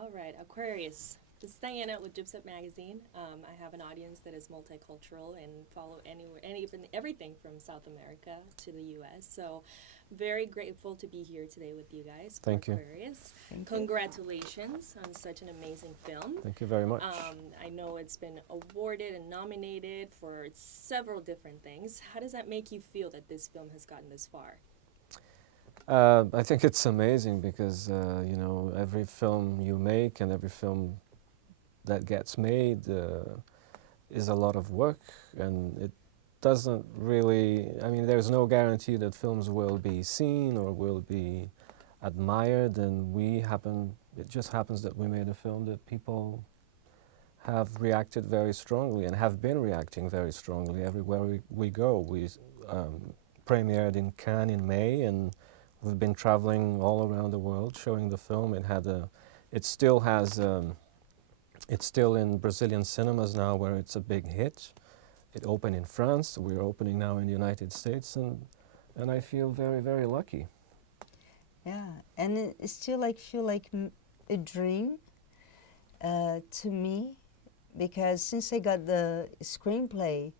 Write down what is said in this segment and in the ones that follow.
All right, Aquarius. This is Diana with Gypset magazine. I have an audience that is multicultural and follow everything from South America to the U.S. So, very grateful to be here today with you guys for Thank you. Aquarius. Thank you. Congratulations on such an amazing film. Thank you very much. I know it's been awarded and nominated for several different things. How does that make you feel that this film has gotten this far? I think it's amazing because, every film you make and every film that gets made is a lot of work, and it doesn't really, there's no guarantee that films will be seen or will be admired, and it just happens that we made a film that people have reacted very strongly and have been reacting very strongly everywhere we go. We premiered in Cannes in May, and we've been traveling all around the world showing the film. It still has, it's still in Brazilian cinemas now, where it's a big hit. It opened in France. We're opening now in the United States, and I feel very, very lucky. Yeah, and it still feel like a dream to me, because since I got the screenplay,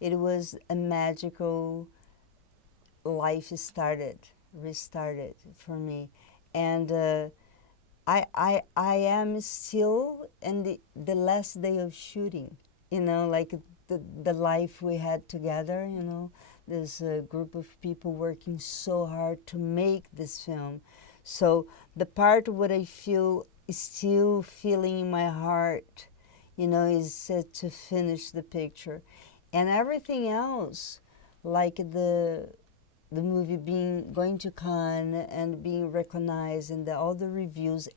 it was a magical life restarted for me, and I am still in the last day of shooting. Like the life we had together. There's a group of people working so hard to make this film. So the part what I feel is still feeling in my heart, is to finish the picture, and everything else, like the movie going to Cannes and being recognized, and all the reviews,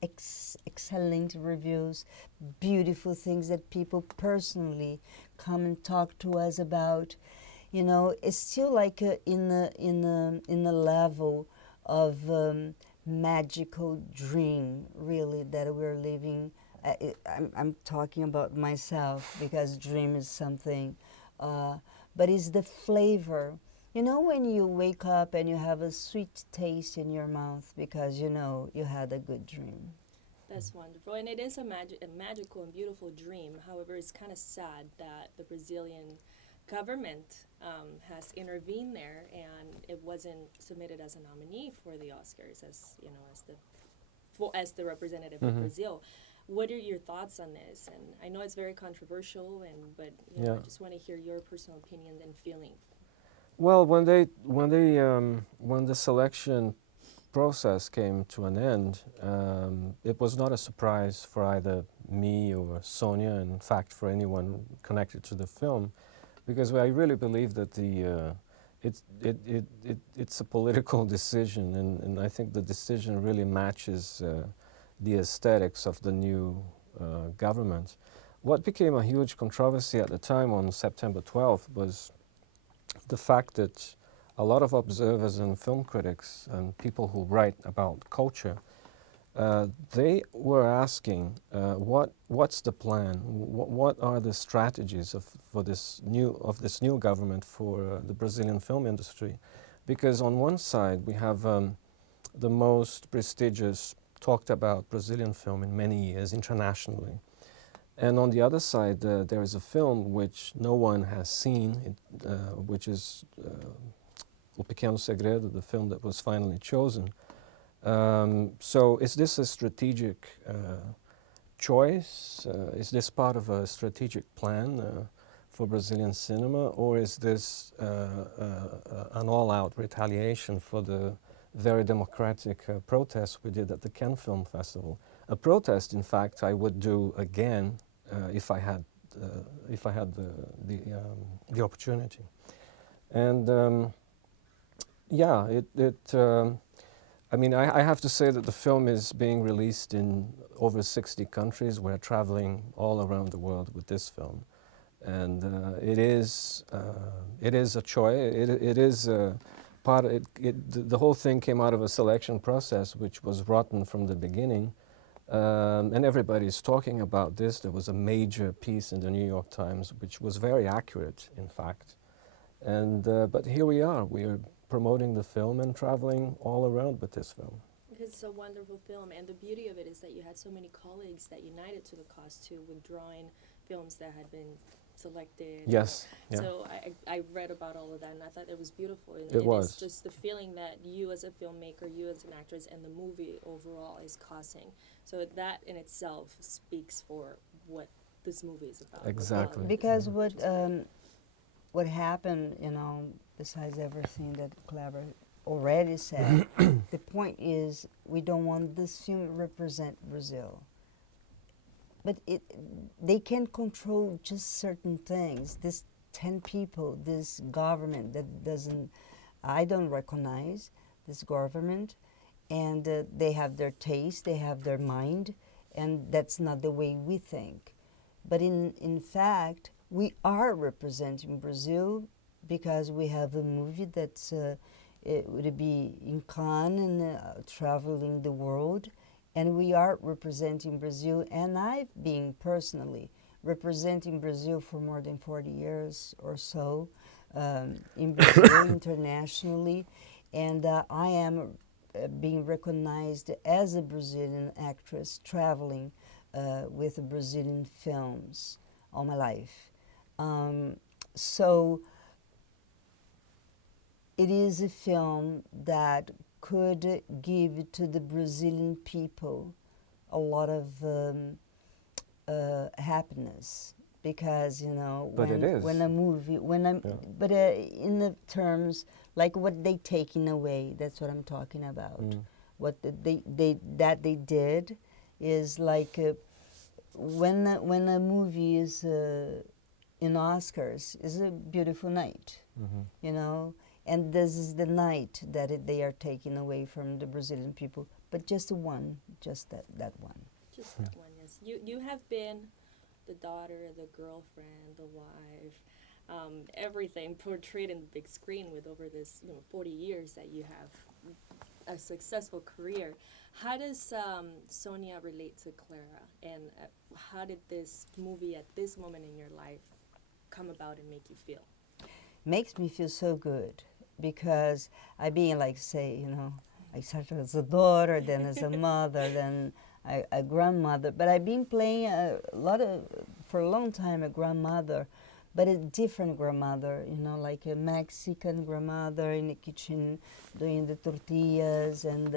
excellent reviews, beautiful things that people personally come and talk to us about. It's still like in the level of magical dream, really, that we're living. I'm talking about myself, because dream is something, but it's the flavor. When you wake up and you have a sweet taste in your mouth because you had a good dream. That's wonderful, and it is a magical and beautiful dream. However, it's kind of sad that the Brazilian government has intervened there, and it wasn't submitted as a nominee for the Oscars, as the representative of Brazil. What are your thoughts on this? And I know it's very controversial, but Yeah. I just want to hear your personal opinion and feeling. Well, when the selection process came to an end, it was not a surprise for either me or Sonia, in fact, for anyone connected to the film, because I really believe that it's a political decision, and I think the decision really matches the aesthetics of the new government. What became a huge controversy at the time on September 12th was the fact that a lot of observers and film critics and people who write about culture, they were asking, what's the plan? What are the strategies of this new government for the Brazilian film industry? Because on one side we have the most prestigious, talked about Brazilian film in many years internationally. And on the other side, there is a film which no one has seen, which is O Pequeno Segredo, the film that was finally chosen. So is this a strategic choice? Is this part of a strategic plan for Brazilian cinema? Or is this an all-out retaliation for the very democratic protest we did at the Cannes Film Festival? A protest, in fact, I would do again if I had the opportunity. And yeah, I have to say that the film is being released in over 60 countries. We're traveling all around the world with this film, and it is a choice. It is part of it. The whole thing came out of a selection process which was rotten from the beginning. And everybody's talking about this. There was a major piece in the New York Times which was very accurate, in fact. And but here we are. We are promoting the film and traveling all around with this film. because it's a wonderful film, and the beauty of it is that you had so many colleagues that united to the cause too, with drawing films that had been selected. Yes. Yeah. So I read about all of that, and I thought it was beautiful. And It was. is just the feeling that you as a filmmaker, you as an actress, and the movie overall is causing. So that in itself speaks for what this movie is about. Exactly. Because what happened, you know, besides everything that Clever already said, the point is we don't want this film to represent Brazil. But they can control just certain things. This 10 people, this government that doesn't, I don't recognize this government, and they have their taste, they have their mind, and that's not the way we think. But in fact, we are representing Brazil because we have a movie that's it would be in Cannes and traveling the world, and we are representing Brazil. And I've been personally representing Brazil for more than 40 years or so in Brazil internationally, and I am being recognized as a Brazilian actress traveling with Brazilian films all my life. So it is a film that could give to the Brazilian people a lot of happiness, because you know But it is. when a movie but in the terms like what they taking away, that's what I'm talking about. What they did is like when a movie is in Oscars is a beautiful night, you know, and this is the night that they are taking away from the Brazilian people, but just one, just that one. Just that one, yes. You have been the daughter, the girlfriend, the wife, everything portrayed in the big screen with over this 40 years that you have a successful career. How does Sonia relate to Clara, and how did this movie at this moment in your life come about and make you feel? Makes me feel so good, because I being like, say, you know, I started as a daughter, then as a mother, then a grandmother, but I've been playing for a long time a grandmother, but a different grandmother, you know, like a Mexican grandmother in the kitchen doing the tortillas, and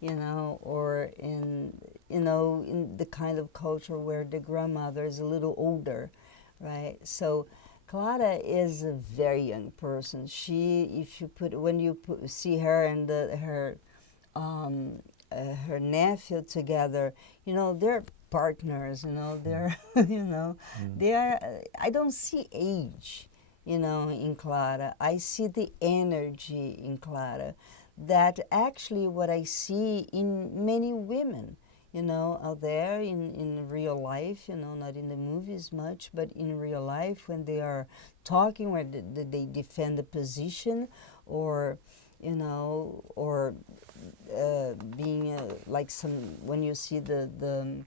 you know, or in the kind of culture where the grandmother is a little older, right? So Clara is a very young person. She, when you see her and her nephew together, you know, they're partners, you know, they're, you know, they are, I don't see age, you know, in Clara. I see the energy in Clara, that actually what I see in many women, you know, out there in real life, you know, not in the movies much, but in real life when they are talking, where they defend a position, or, you know, or being like some, when you see the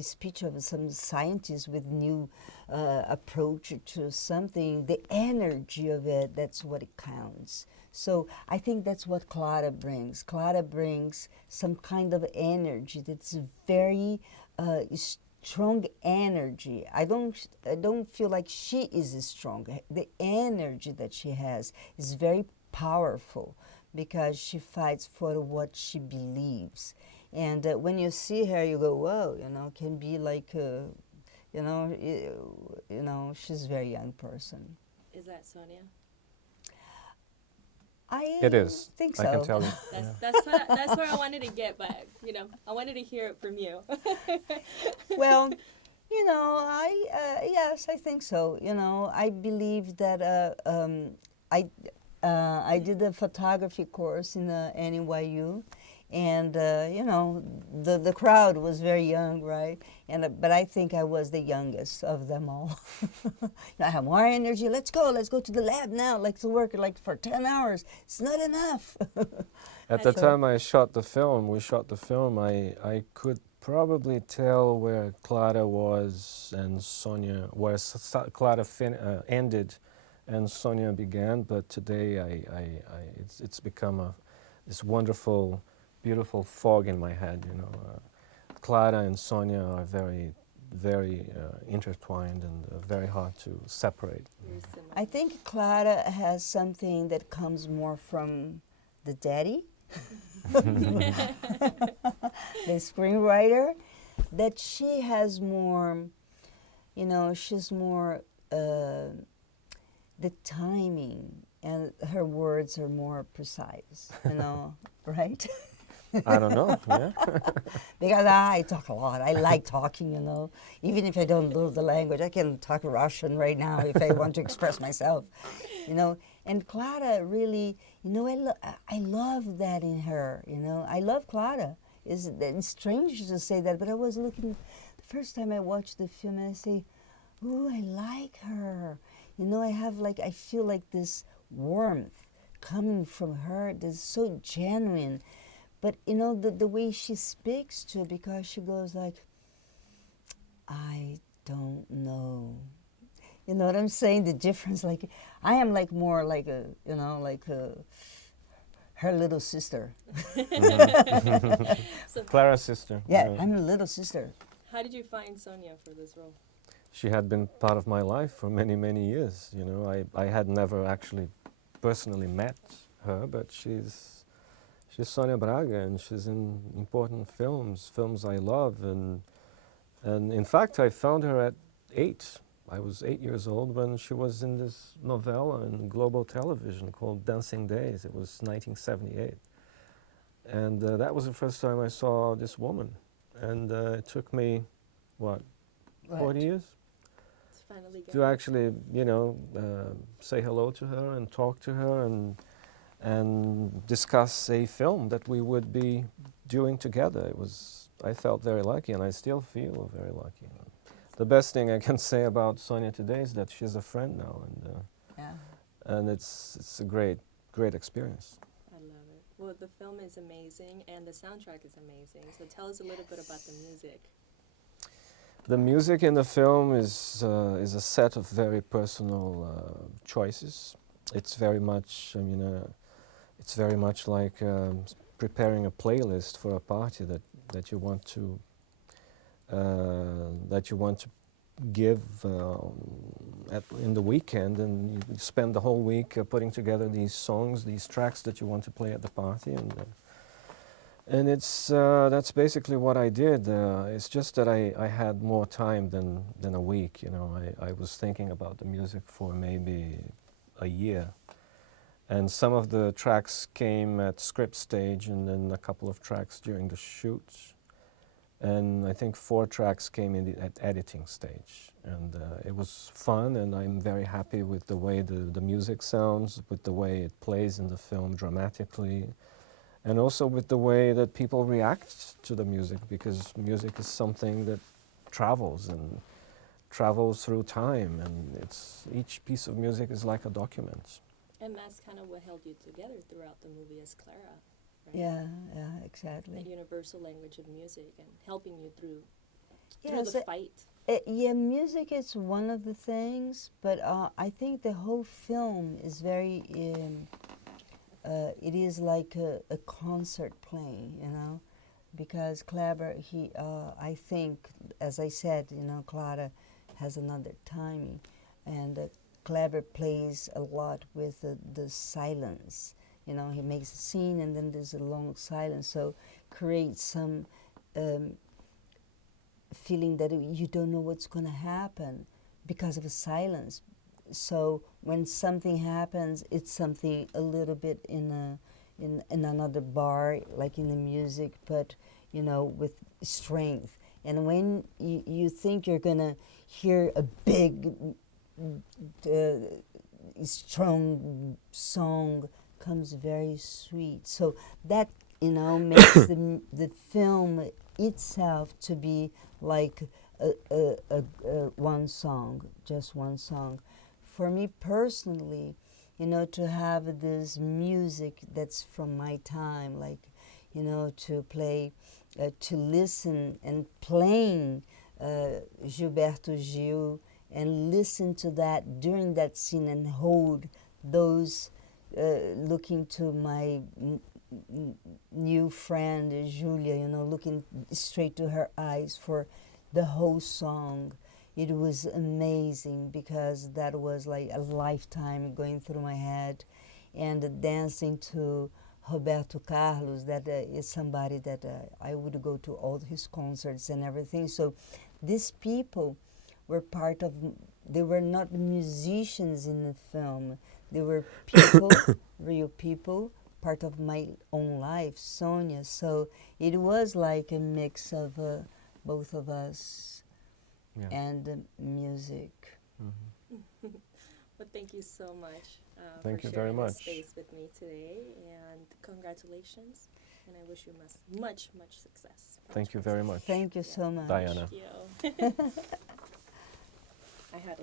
speech of some scientists with new approach to something, the energy of it, that's what it counts. So I think that's what Clara brings. Clara brings some kind of energy that's very strong energy. I don't feel like she is strong. The energy that she has is very powerful, because she fights for what she believes. And when you see her, you go, whoa, you know, can be like, you know, she's a very young person. Is that Sonia? It is. Think so. I can tell you. That's where I wanted to get, but you know, I wanted to hear it from you. Well, you know, yes, I think so. You know, I believe that I did a photography course in the NYU, and you know, the crowd was very young, right? And but I think I was the youngest of them all. I have more energy. Let's go to the lab now. Let's work like for 10 hours. It's not enough. At the time we shot the film, I could probably tell where Clara was and Sonia, where Clara ended and Sonia began. But today, it's become this wonderful beautiful fog in my head, you know. Clara and Sonia are very intertwined and very hard to separate. Very similar. I think Clara has something that comes more from the daddy, the screenwriter, that she has more, you know, she's more, the timing and her words are more precise, you know, right? I don't know, yeah. Because I talk a lot. I like talking, you know. Even if I don't know the language, I can talk Russian right now if I want to express myself, you know. And Clara really, you know, I love that in her, you know. I love Clara. It's strange to say that, but I was looking, the first time I watched the film, and I say, ooh, I like her. You know, I feel like this warmth coming from her that's so genuine. But, you know, the way she speaks to, because she goes like, I don't know. You know what I'm saying? The difference, like, I am like more like a, you know, like her little sister. So Clara's sister. Yeah, I'm a little sister. how did you find Sonia for this role? She had been part of my life for many years, you know. I had never actually personally met her, but she's Sonia Braga, and she's in important films I love, and in fact I found her at 8. I was 8 years old when she was in this novella in global television called Dancing Days. It was 1978, and that was the first time I saw this woman, and it took me, what, 40 years It's finally to actually, you know, say hello to her and talk to her and discuss a film that we would be doing together. I felt very lucky, and I still feel very lucky. The best thing I can say about Sonia today is that she's a friend now, and it's a great experience. I love it. Well, the film is amazing, and the soundtrack is amazing. So tell us a little bit about the music. The music in the film is a set of very personal choices. It's very much, I mean, it's very much like preparing a playlist for a party that you want to give in the weekend, and you spend the whole week putting together these songs, these tracks that you want to play at the party, and it's that's basically what I did. It's just that I had more time than a week. You know, I was thinking about the music for maybe a year. And some of the tracks came at script stage, and then a couple of tracks during the shoot. And I think 4 tracks came at editing stage. And it was fun, and I'm very happy with the way the music sounds, with the way it plays in the film dramatically, and also with the way that people react to the music, because music is something that travels through time, and each piece of music is like a document. And that's kind of what held you together throughout the movie as Clara, right? Yeah, exactly. That universal language of music and helping you through Yes, the fight. Yeah, music is one of the things, but I think the whole film is very, it is like a concert playing, you know, because Clara, I think, as I said, you know, Clara has another timing, and Clever plays a lot with the silence. You know, he makes a scene and then there's a long silence, so creates some feeling that you don't know what's going to happen because of a silence. So when something happens, it's something a little bit in another bar, like in the music, but you know, with strength. And when you think you're going to hear a big strong song, comes very sweet. So that, you know, makes the film itself to be like one song, just one song. For me personally, you know, to have this music that's from my time, like, you know, to play, to listen and playing Gilberto Gil, and listen to that during that scene and hold those, looking to new friend, Julia, you know, looking straight to her eyes for the whole song. It was amazing because that was like a lifetime going through my head. And dancing to Roberto Carlos, that is somebody that I would go to all his concerts and everything. So these people were part of, they were not musicians in the film. They were people, real people, part of my own life, Sonia. So it was like a mix of both of us Yeah. and music. Mhm. Well, thank you so much Thank for you very sharing much. this space with me today, and congratulations. And I wish you much success. Thank you very much. Thank you Yeah. so much. Diana. Thank you. I had a